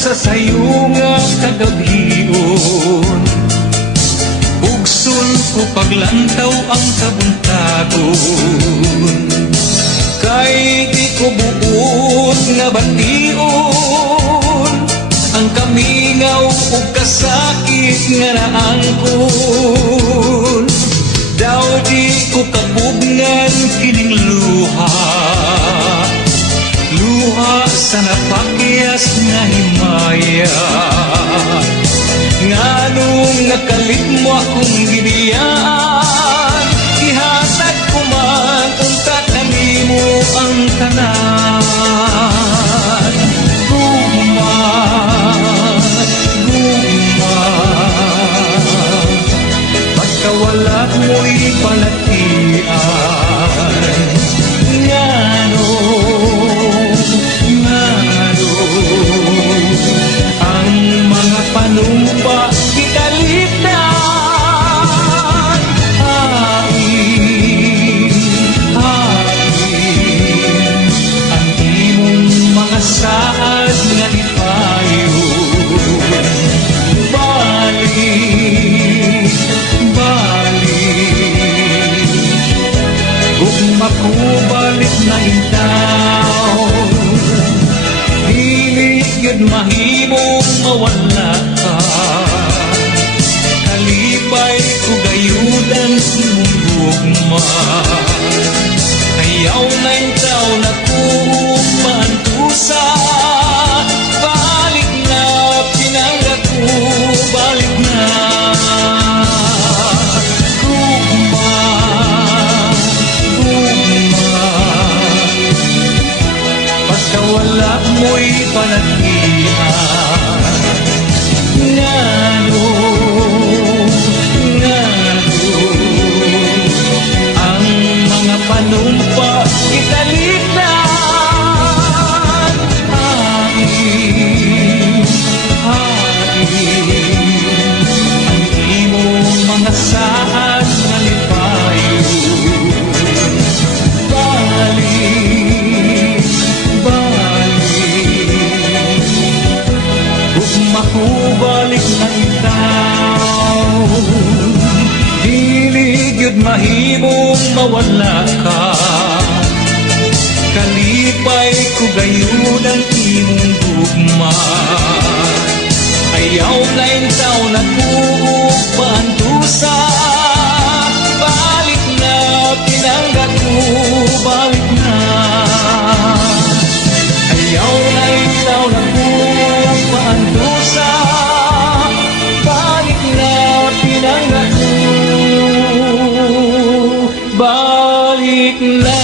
sa sayo nga kagabion. Bugson ko paglantaw ang kabuntagon, kay di ko buot nga bation ang kamingaw o kasakit nga naangkon. Daw di ko kabugnan kining luha, luha sa napakyas nga himaya. Nganong nakalit mo akong giniyaan, ihatag ko man unta kanimo ang tanan. Guma, guma, pagkawala mo'y palatian. Panumpa kitalitan, hain, hain ang imong mga saad nga ipayon. Balik, balik, kung makubalik na itaw, dili yun mahimong mawala ka. Kalipay ko gayudan imong gugma, kayaw na intaw na kung maantusa. Balik na pinangga ko, balik na. Gugma, gugma, pagkawala mo'y panatian. Ngano, ngano, ang mga panumpa kitalitan. Hain, hain ang imong mga saad nga lipayon. Balik, balik, kung makubalik na itaw, dili gyud mahimong mawala ka. Kalipay ko gayon ang imong gugma, ayaw na intaw na kung paantusa. Balik na pinangga ko, balik na. Ayaw na intaw na kung paantusa. Balik na pinangga ko, balik na.